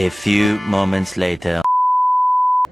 A few moments later.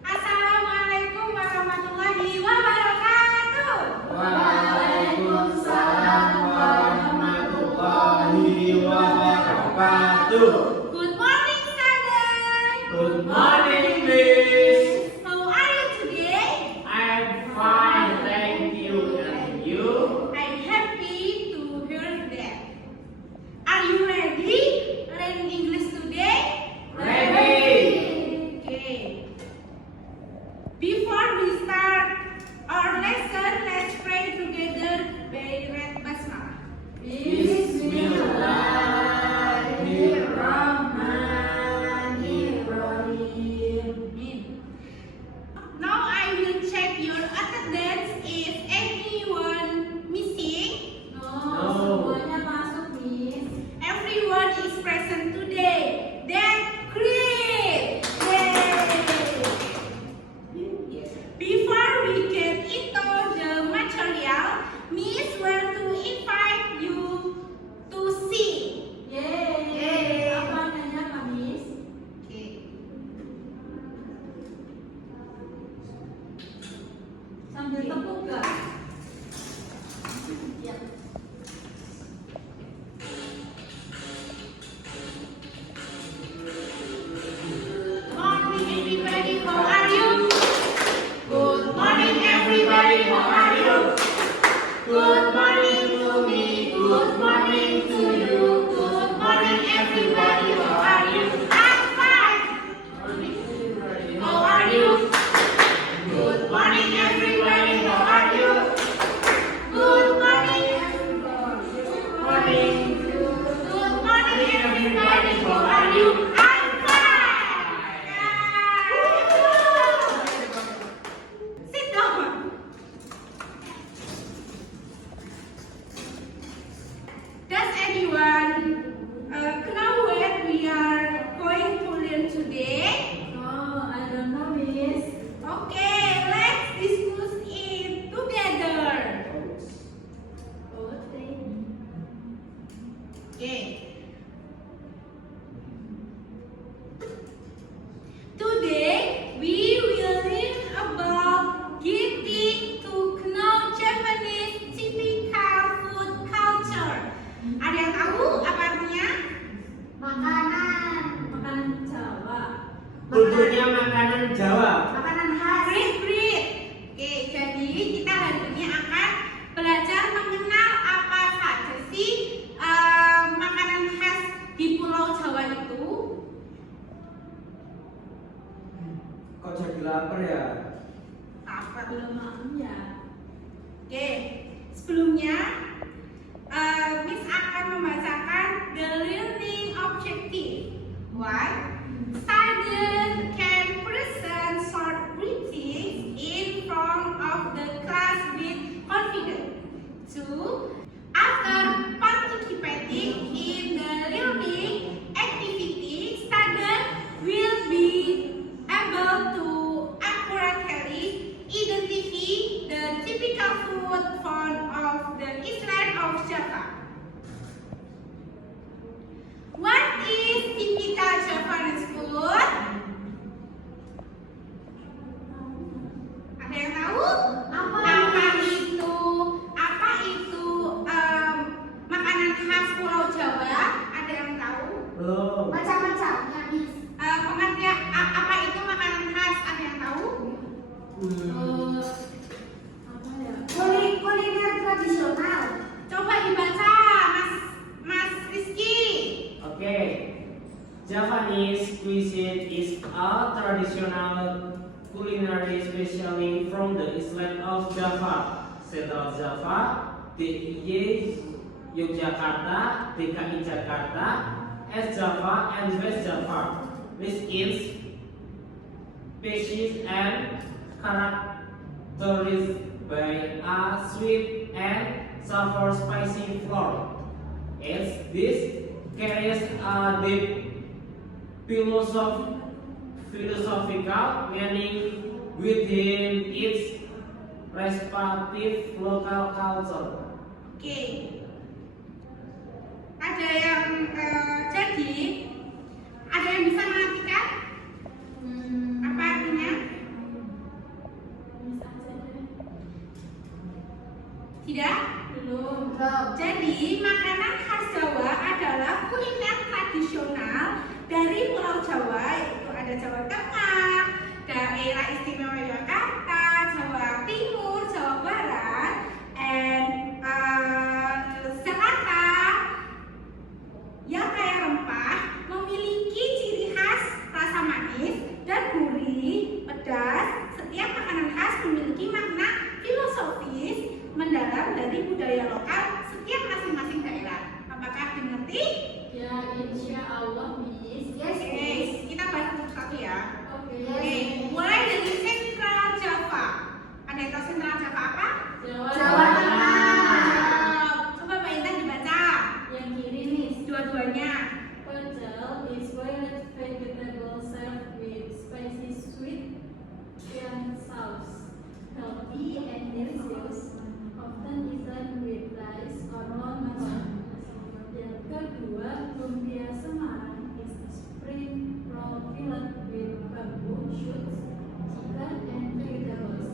Assalamualaikum warahmatullahi wabarakatuh. Waalaikumsalam warahmatullahi wabarakatuh. Good morning, students. Good morning, Miss. How are you today? I'm fine, thank you. And you? I'm happy to hear that. Are you ready learning English today? Ready. Okay. Before we start our lesson, let's pray together by read basmalah. Amin. Now I will check your attendance. Is anyone missing? No. Everyone is present today. That's great. Yay. Before we get into the material, Miss want to invite you to sing. Yeay. Okay. Sambil tepuk gak? Morning, everybody. How are you? Good morning, everybody. How are you? Good morning to me. Good morning to you. Good morning, everybody. How are you? I'm fine. How are you? Good morning, everybody. How are you? Good morning. Good morning. Good morning, everybody. How are you? I'm fine. Sit down. Does anyone know what we are going to learn today? Oh, I don't know, Miss. Okay, let's discuss it together. Oh, thank you. Okay. Today we will learn about getting to know Japanese typical food culture. Ada yang tahu apa artinya? Makanan Jawa. Tentunya makanan Jawa. Makanan khas. Great. Oke, jadi kita hari ini akan belajar mengenal apa saja sih makanan khas di Pulau Jawa itu. Kok jadi lapar ya? Apa? Belum makan ya. Oke, sebelumnya Miss akan membacakan the learning objective. 1. Students can present short greetings in front of the class with confidence. 2. After participating in the learning activity, students will be able to accurately identify the typical food found of the island of Java. What is typical Japanese food? Ada yang tahu? Apa itu makanan khas Pulau Jawa? Ada yang tahu? Belum. Macam-macamnya, Miss. Pengertian apa itu makanan khas? Ada yang tahu? Apa ya? Kuliner tradisional. Coba dibaca, Mas Rizky. Okay. Japanese cuisine is a traditional culinary especially from the island of Java, Central Java, DIY Yogyakarta, DKI Jakarta, East Java, and West Java, which is species and characterized by a sweet and sour spicy flavor. As this carries a deep philosophical meaning within its respective local culture. Oke. Ada yang jadi ada yang bisa mengartikan? Belum. Jadi makanan khas Jawa adalah kuliner tradisional dari Pulau Jawa, yaitu ada Jawa Tengah, Daerah Istimewa Yogyakarta, Jawa Timur, Jawa Barat, and Jakarta yang kaya rempah, memiliki ciri khas rasa manis dan gurih, pedas. Setiap makanan khas memiliki makna filosofis mendalam dari budaya lokal setiap masing-masing daerah. Apakah dimengerti? Ya, insya Allah, Miss. Oke, kita bahas satu-satu ya. Oke. Oke, mulai dari Sentral Java. Ada yang tahu Sentral Java apa? Jawa Tengah. Coba Mbak Intan dibaca. Yang kiri, Miss. Dua-duanya. Pecel is boiled vegetable served with spicy sweet and sauce. Healthy and delicious. Often eaten with rice or non-mashed. Yang kedua, lumpia Semarang is a spring roll filled with bamboo shoots, chicken and vegetables.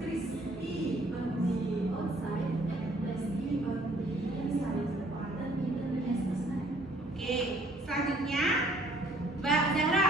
Crispy on the outside and tasty on the inside. Often eaten as a snack. Oke, selanjutnya Mbak Zahra.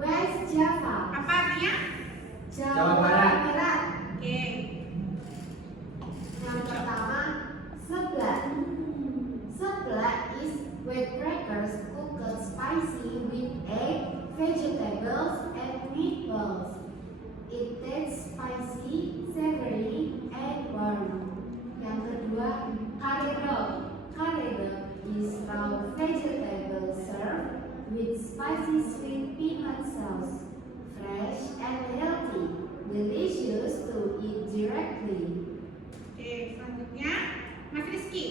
West Java, Apa artinya? Jawa Barat. Oke. Yang pertama, seblak. Seblak is wheat crackers cooked spicy with egg, vegetables, and meatballs. It tastes spicy, savory, and warm. Yang kedua, karedok. Karedok is raw vegetable served with spicy sweet peanut sauce. Fresh and healthy, delicious to eat directly. Oke, selanjutnya Mas Rizky.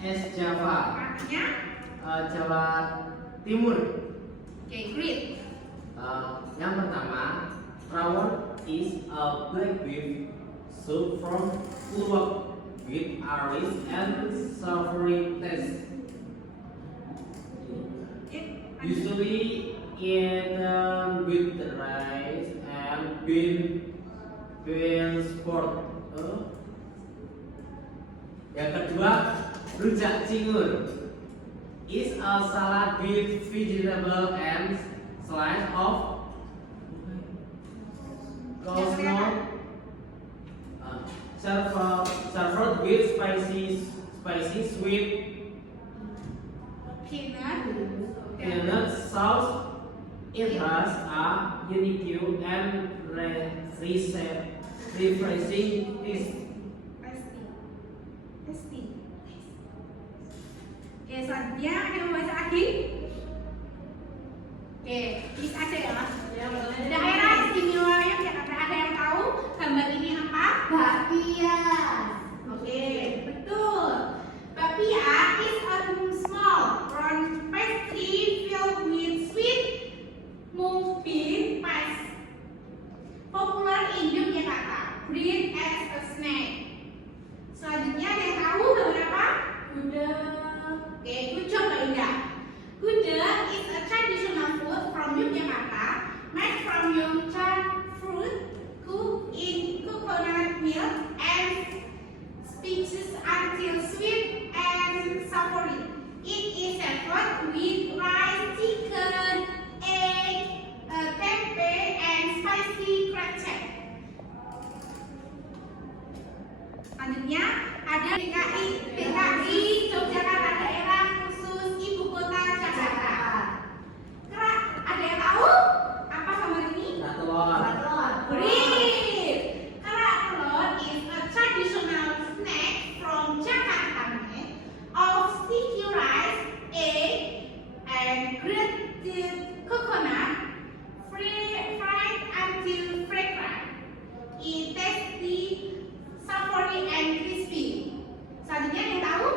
Es Java, Artinya? Jawa Timur. Oke, great. Yang pertama, rawon is a black beef soup from Luwak with a rich and savory taste. Usually eaten with rice and bean sport. Yang kedua, rujak cingur is a salad with vegetable and slice of coleslaw, served with spicy sweet peanut sauce. It has a unique and refreshing taste. Testing. Oke, selanjutnya ada yang mau baca lagi? Oke, please aja ya Mas. Ya, boleh. Daerah Istimewa Yogyakarta, ada yang tahu gambar ini apa? Bakpia. Oke, betul. Bakpia is a small round pastry filled with sweet mung bean paste. Popular in Yogyakarta, bread as a snack. Selanjutnya ada yang tahu gambar apa? Gudeg. Oke, good job Mbak Indah. Gudeg is a traditional food from Yogyakarta, made from yongchan fruit, cooked in coconut milk and spices until sweet and savory. It is served with rice, chicken, egg, tempe, and spicy krecek. Selanjutnya ada DKI Yogyakarta, daerah khusus ibu kota Jakarta. Ada yang tahu apa gambar ini? Telur. Great. Kerak telur is a traditional snack from Jakarta made of sticky rice, egg, and grated coconut, fried until fragrant. It tasty, savory, and crispy. Selanjutnya yang tahu?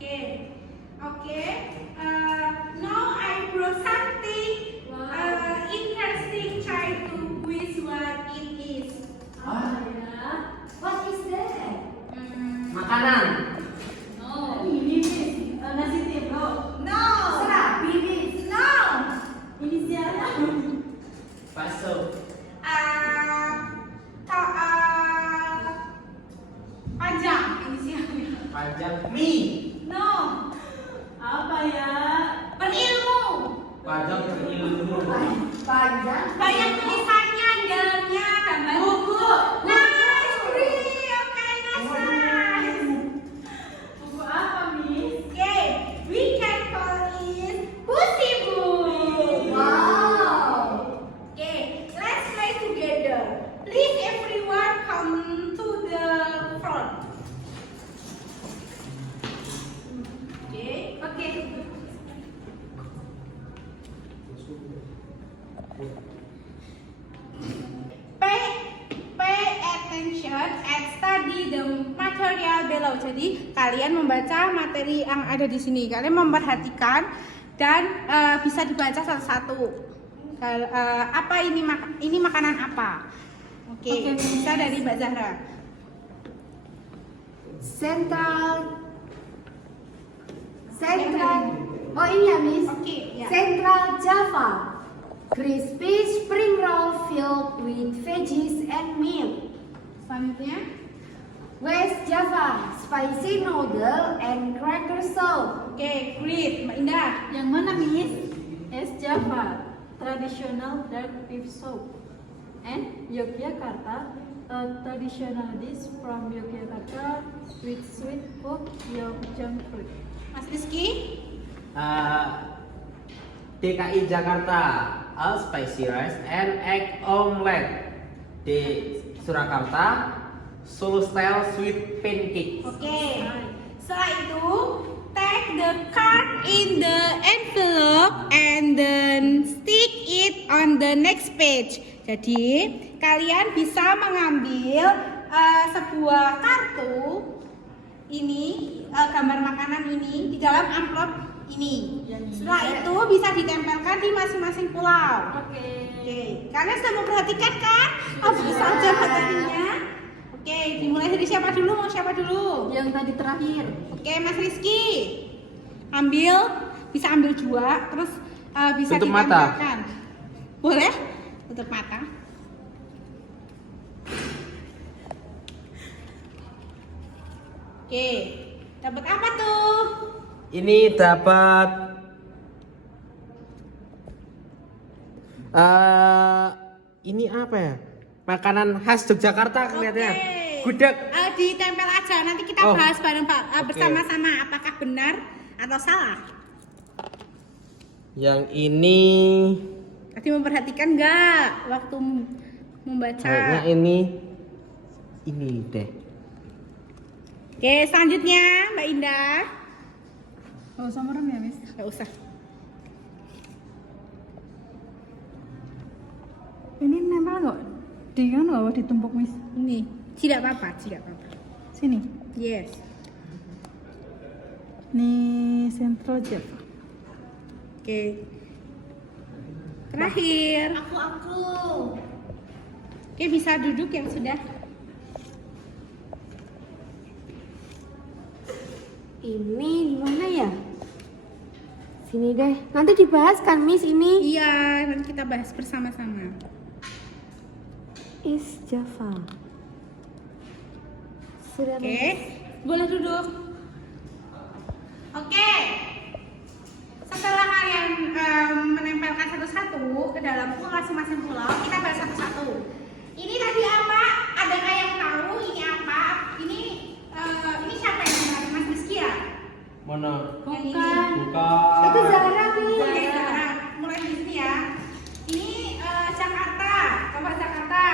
Okay. Now I brought something interesting. Try to guess what it is. What is that? Makanan. Ini nasi tembok. No. Serabi, Miss. No. Inisialnya. Bakso. Panjang inisialnya. Panjang. Mie. No. Apa ya? Berilmu. Panjang berilmu. Panjang. Banyak tulisannya di dalamnya, gambar buku. Nice, Pri. Oke, nice. Buku apa, Miss? Okay, we can call it Pussy Book. Wow. Okay, let's play together. Please, everyone, come to the front. Okay. Pay attention and study the material below. Jadi kalian membaca materi yang ada di sini. Kalian memperhatikan dan bisa dibaca satu-satu. Apa ini makanan apa? Oke, bisa dari Mbak Zahra. Central. Oh ini ya, Miss. Oke, ya. Central Java. Crispy spring roll filled with veggies and milk. Selanjutnya, West Java. Spicy noodle and cracker soup. oke, great, Mbak Indah. Yang mana, Miss? Es Java, traditional dark beef soup. And Yogyakarta, a traditional dish from Yogyakarta with sweet pork, yolk junk fruit. Mas Rizky, DKI Jakarta, a spicy rice and egg omelette. Di Surakarta, Solo style sweet pancake. oke. Setelah itu, take the card in the envelope and then stick it on the next page. Jadi, kalian bisa mengambil sebuah kartu ini, gambar makanan ini di dalam amplop ini. Setelah itu bisa ditempelkan di masing-masing pulau. Oke, kalian sudah memperhatikan kan? Apa saja materinya? Oke, dimulai dari siapa dulu? Mau siapa dulu? Yang tadi terakhir. Oke, Mas Rizky, bisa ambil dua, terus bisa Tutup mata. ditempelkan. Boleh? Tutup mata. Oke, dapat apa tuh? Ini dapat ini apa ya? Makanan khas Yogyakarta kelihatannya. Gudeg. Ditempel aja, nanti kita Oh. bahas bareng Pak Oke. bersama-sama apakah benar atau salah. Yang ini Tadi memperhatikan nggak waktu membaca? kayaknya ini deh. Oke, selanjutnya Mbak Indah. Gak usah merem ya, Miss? Nggak usah. Ini nempel nggak? Di kan nggak ditumpuk, Miss? Ini tidak apa-apa, tidak apa-apa. Sini. Yes. Ini Central Java. Oke. Terakhir. Aku. Oke, bisa duduk yang sudah. Ini di mana ya? Sini deh. Nanti dibahas kan, Miss, ini? Iya, nanti kita bahas bersama-sama. East Java. Sudah. Oke, boleh duduk. Oke. Setelah kalian menempelkan satu-satu ke dalam masing-masing pulau, kita bahas satu-satu. Ini tadi apa? Adakah yang tahu ini apa? Ini siapa yang benar? Mas Rizky ya? Mana? Yang ini. Bukan. Itu Zahra, Miss. Oke, Zahra. Mulai di sini ya. Ini Jakarta. Coba Jakarta.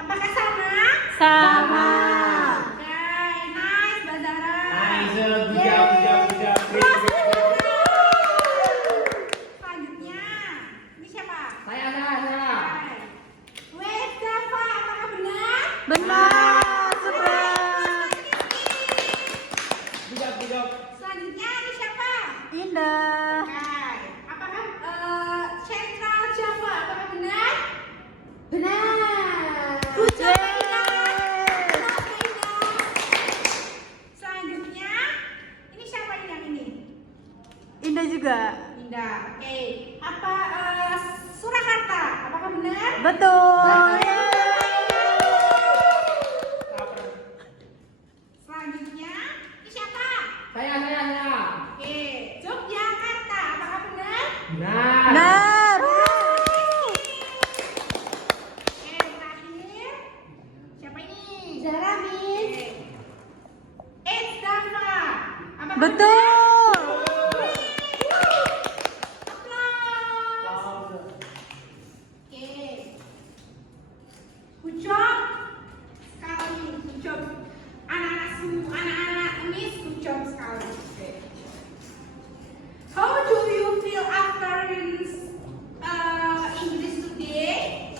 Apakah sama? Sama. Oke, nice, Mbak Zahra. Nice, Selanjutnya, ini siapa? Saya. West Java, apakah benar? Benar. Good job. Selanjutnya ini siapa? Indah. Oke. Apakah Central Java? Apakah benar? Benar. Good job, Kak Indah. Yeay. Good job, Kak Indah. Selanjutnya ini siapa yang ini? Indah juga. Indah. Oke. Apa Surakarta? Apakah benar? Betul. Yeay. Selanjutnya ini siapa? Saya. Oke. Yogyakarta. Apakah benar? Benar. Benar. Oke, terakhir. Siapa ini? Zara, Miss. Oke. It's Dava. Apakah Betul. benar? Applause. Oke. Good job. Sekali. Good job. Anak-anak Miss, good job sekali. Oke. How do you feel after English today?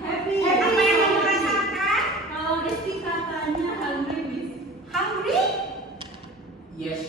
Happy. Apa yang kamu rasakan? Kalau Rizky katanya hungry, Miss. Hungry? Yes.